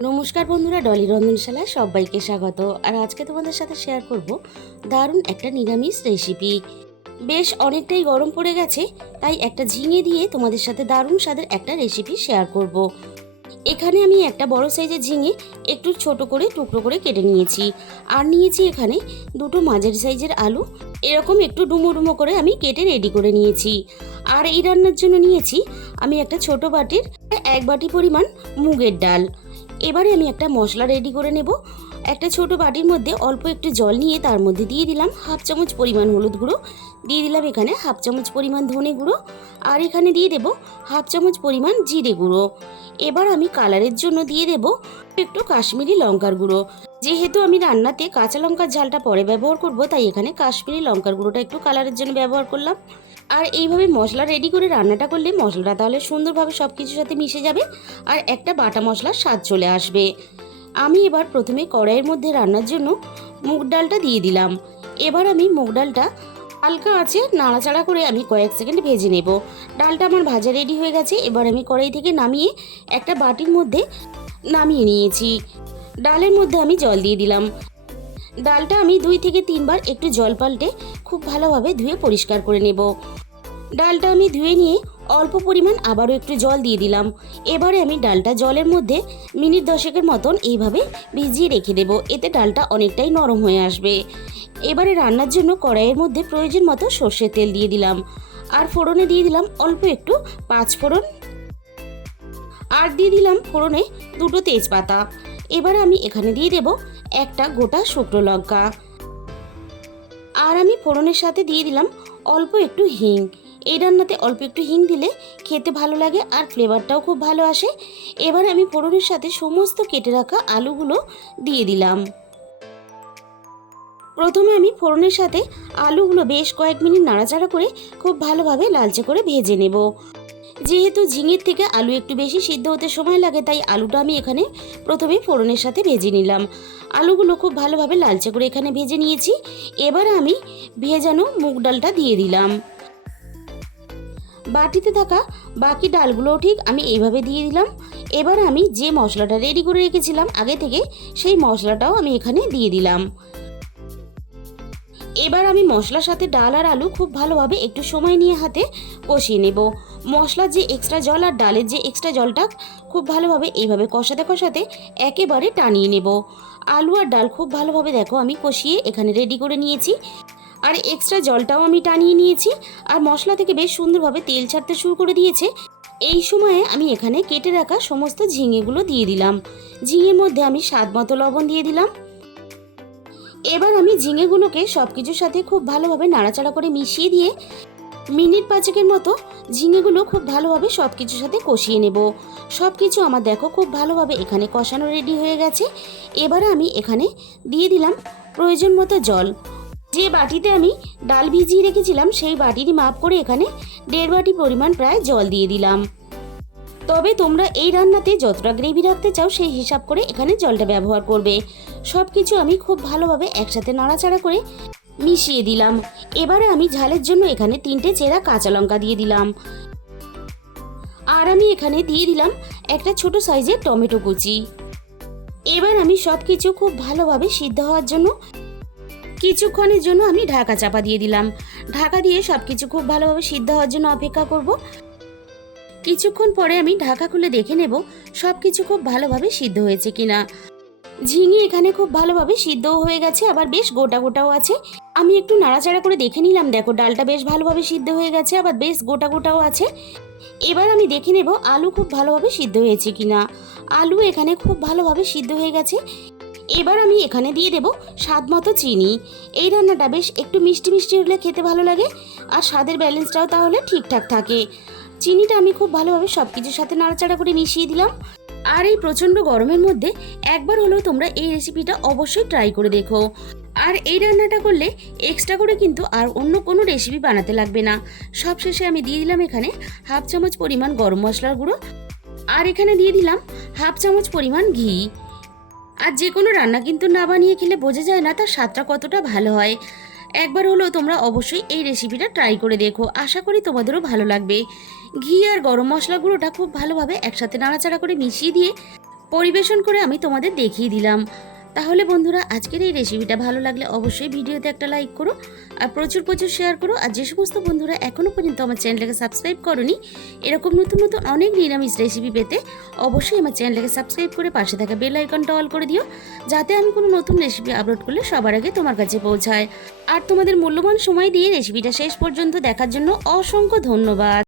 নমস্কার বন্ধুরা, ডলি রন্ধনশালায় সবাইকে স্বাগত। আর আজকে তোমাদের সাথে শেয়ার করব দারুণ একটা নিরামিষ রেসিপি। বেশ অনেকটাই গরম পড়ে গেছে, তাই একটা ঝিঙে দিয়ে তোমাদের সাথে দারুণ স্বাদের একটা রেসিপি শেয়ার করব। এখানে আমি একটা বড় সাইজের ঝিঙে একটু ছোট করে টুকরো করে কেটে নিয়েছি। আর নিয়েছি এখানে দুটো মাঝারি সাইজের আলু, এরকম একটু ডুমো ডুমো করে আমি কেটে রেডি করে নিয়েছি। আর এই রান্নার জন্য নিয়েছি আমি একটা ছোট বাটির 1 বাটি পরিমাণ মুগের ডাল। এবারে আমি একটা মশলা রেডি করে নেব। একটা ছোট বাটির মধ্যে অল্প একটু জল নিয়ে তার মধ্যে দিয়ে দিলাম 1/2 চামচ পরিমাণ হলুদ গুঁড়ো, দিয়ে দিলাম এখানে 1/2 চামচ পরিমাণ ধনে গুঁড়ো, আর এখানে দিয়ে দেব 1/2 চামচ পরিমাণ জিরে গুঁড়ো। এবার আমি কালারের জন্য দিয়ে দেব একটু কাশ্মীরি লঙ্কার গুঁড়ো। যেহেতু আমি রান্নাতে কাঁচা লঙ্কার ঝালটা পরে ব্যবহার করব, তাই এখানে কাশ্মীরি লঙ্কার গুঁড়োটা একটু কালারের জন্য ব্যবহার করলাম। আর এইভাবে মশলা রেডি করে রান্নাটা করলে মশলাটা তাহলে সুন্দরভাবে সব কিছুর সাথে মিশে যাবে আর একটা বাটা মশলার স্বাদ চলে আসবে। আমি এবার প্রথমে কড়াইয়ের মধ্যে রান্নার জন্য মুগ ডালটা দিয়ে দিলাম। এবার আমি মুগ ডালটা হালকা আঁচে নাড়াচাড়া করে আমি কয়েক সেকেন্ড ভেজে নেব। ডালটা আমার ভাজা রেডি হয়ে গেছে। এবার আমি কড়াই থেকে নামিয়ে একটা বাটির মধ্যে নামিয়ে নিয়েছি। ডালের মধ্যে আমি জল দিয়ে দিলাম। ডালটা আমি 2 থেকে 3 বার একটু জল পাল্টে খুব ভালোভাবে ধুয়ে পরিষ্কার করে নেব। ডালটা আমি ধুয়ে নিয়ে অল্প পরিমাণ আবারও একটু জল দিয়ে দিলাম। এবারে আমি ডালটা জলের মধ্যে মিনিট 10 মতন এইভাবে ভিজিয়ে রেখে দেব, এতে ডালটা অনেকটাই নরম হয়ে আসবে। এবারে রান্নার জন্য কড়াইয়ের মধ্যে প্রয়োজন মতো সর্ষের তেল দিয়ে দিলাম। আর ফোড়নে দিয়ে দিলাম অল্প একটু 5 ফোড়ন, আর দিয়ে দিলাম ফোড়নে 2টো তেজপাতা। এবারে আমি এখানে দিয়ে দেব একটা গোটা শুকনো লঙ্কা। আর আমি ফোড়নের সাথে দিয়ে দিলাম অল্প একটু হিং। এই রান্নাতে অল্প একটু হিং দিলে খেতে ভালো লাগে আর ফ্লেভারটাও খুব ভালো আসে। এবার আমি ফোড়নের সাথে সমস্ত কেটে রাখা আলুগুলো দিয়ে দিলাম। প্রথমে আমি ফোড়নের সাথে আলুগুলো বেশ কয়েক মিনিট নাড়াচাড়া করে খুব ভালোভাবে লালচে করে ভেজে নেব। যেহেতু ঝিঙের থেকে আলু একটু বেশি সিদ্ধ হতে সময় লাগে, তাই আলুটা আমি এখানে প্রথমে ফোড়নের সাথে ভেজে নিলাম। আলুগুলো খুব ভালোভাবে লালচে করে এখানে ভেজে নিয়েছি। এবার আমি ভেজানো মুগ ডালটা দিয়ে দিলাম। বাটিতে থাকা বাকি ডালগুলোও ঠিক আমি এইভাবে দিয়ে দিলাম। এবার আমি যে মশলাটা রেডি করে রেখেছিলাম আগে থেকে, সেই মশলাটাও আমি এখানে দিয়ে দিলাম। এবার আমি মশলার সাথে ডাল আর আলু খুব ভালোভাবে একটু সময় নিয়ে হাতে কষিয়ে নেব। মশলার যে এক্সট্রা জল আর ডালের যে এক্সট্রা জলটা খুব ভালোভাবে এইভাবে কষাতে কষাতে একেবারে টানিয়ে নেব। আলু আর ডাল খুব ভালোভাবে দেখো আমি কষিয়ে এখানে রেডি করে নিয়েছি। আর এক্সট্রা জলটাও আমি টানিয়ে নিয়েছি। আর মশলা থেকে বেশ সুন্দরভাবে তেল ছাড়তে শুরু করে দিয়েছে। এই সময়ে আমি এখানে কেটে রাখা সমস্ত ঝিঙেগুলো দিয়ে দিলাম। ঝিঙের মধ্যে আমি স্বাদ মতো লবণ দিয়ে দিলাম। এবার আমি ঝিঙেগুলোকে সব কিছুর সাথে খুব ভালোভাবে নাড়াচাড়া করে মিশিয়ে দিয়ে মিনিট 5 মতো ঝিঙেগুলো খুব ভালোভাবে সব কিছুর সাথে কষিয়ে নেব। সব কিছু আমার দেখো খুব ভালোভাবে এখানে কষানো রেডি হয়ে গেছে। এবারে আমি এখানে দিয়ে দিলাম প্রয়োজন মতো জল। যে বাটিতে আমি ডাল ভিজিয়ে রেখেছিলাম সেই বাটিরই মাপ করে এখানে 1.5 বাটি পরিমাণ প্রায় জল দিয়ে দিলাম। তবে তোমরা এই রান্নাতে যতটা গ্রেভি রাখতে চাও সেই হিসাব করে এখানে জলটা ব্যবহার করবে। সব কিছু আমি খুব ভালোভাবে একসাথে নাড়াচাড়া করে মিশিয়ে দিলাম। এবারে আমি ঝালের জন্য এখানে 3টে চেরা কাঁচা লঙ্কা দিয়ে দিলাম। আর আমি এখানে দিয়ে দিলাম একটা ছোট সাইজের টমেটো কুচি। এবার আমি সব কিছু খুব ভালোভাবে সিদ্ধ হওয়ার জন্য কিছুক্ষণের জন্য আমি ঢাকা চাপা দিয়ে দিলাম। ঢাকা দিয়ে সব কিছু খুব ভালোভাবে সিদ্ধ হওয়ার জন্য অপেক্ষা করব। কিছুক্ষণ পরে আমি ঢাকা খুলে দেখে নেব সব কিছু খুব ভালোভাবে সিদ্ধ হয়েছে কিনা। ঝিঙে এখানে খুব ভালোভাবে সিদ্ধও হয়ে গেছে, আবার বেশ গোটা গোটাও আছে। আমি একটু নাড়াচাড়া করে দেখে নিলাম, দেখো ডালটা বেশ ভালোভাবে সিদ্ধ হয়ে গেছে, আবার বেশ গোটা গোটাও আছে। এবার আমি দেখে নেব আলু খুব ভালোভাবে সিদ্ধ হয়েছে কিনা। আলু এখানে খুব ভালোভাবে সিদ্ধ হয়ে গেছে। এবার আমি এখানে দিয়ে দেব স্বাদ মতো চিনি। এই রান্নাটা বেশ একটু মিষ্টি মিষ্টি হলে খেতে ভালো লাগে, আর স্বাদের ব্যালেন্সটাও তাহলে ঠিকঠাক থাকে। চিনিটা আমি খুব ভালোভাবে সব কিছুর সাথে নাড়াচাড়া করে মিশিয়ে দিলাম। আর এই প্রচণ্ড গরমের মধ্যে একবার হলেও তোমরা এই রেসিপিটা অবশ্যই ট্রাই করে দেখো। আর এই রান্নাটা করলে এক্সট্রা করে কিন্তু আর অন্য কোনো রেসিপি বানাতে লাগবে না। সব শেষে আমি দিয়ে দিলাম এখানে 1/2 চামচ পরিমাণ গরম মশলার গুঁড়ো, আর এখানে দিয়ে দিলাম 1/2 চামচ পরিমাণ ঘি। আর যে কোনো রান্না কিন্তু না বানিয়ে খেলে বোঝা যায় না তার স্বাদটা কতটা ভালো হয়। একবার হলেও তোমরা অবশ্যই এই রেসিপিটা ট্রাই করে দেখো, আশা করি তোমাদেরও ভালো লাগবে। ঘি আর গরম মশলা গুঁড়োটা খুব ভালোভাবে একসাথে নাড়াচাড়া করে মিশিয়ে দিয়ে পরিবেশন করে আমি তোমাদের দেখিয়ে দিলাম। তাহলে বন্ধুরা, আজকের এই রেসিপিটা ভালো লাগলে অবশ্যই ভিডিওতে একটা লাইক করো আর প্রচুর প্রচুর শেয়ার করো। আর যে সমস্ত বন্ধুরা এখনও পর্যন্ত আমার চ্যানেলটাকে সাবস্ক্রাইব করোনি, এরকম নতুন নতুন অনেক নিরামিষ রেসিপি পেতে অবশ্যই আমার চ্যানেলটাকে সাবস্ক্রাইব করে পাশে থাকা বেল আইকনটা অল করে দিও, যাতে আমি কোনো নতুন রেসিপি আপলোড করলে সবার আগে তোমার কাছে পৌঁছায়। আর তোমাদের মূল্যবান সময় দিয়ে রেসিপিটা শেষ পর্যন্ত দেখার জন্য অসংখ্য ধন্যবাদ।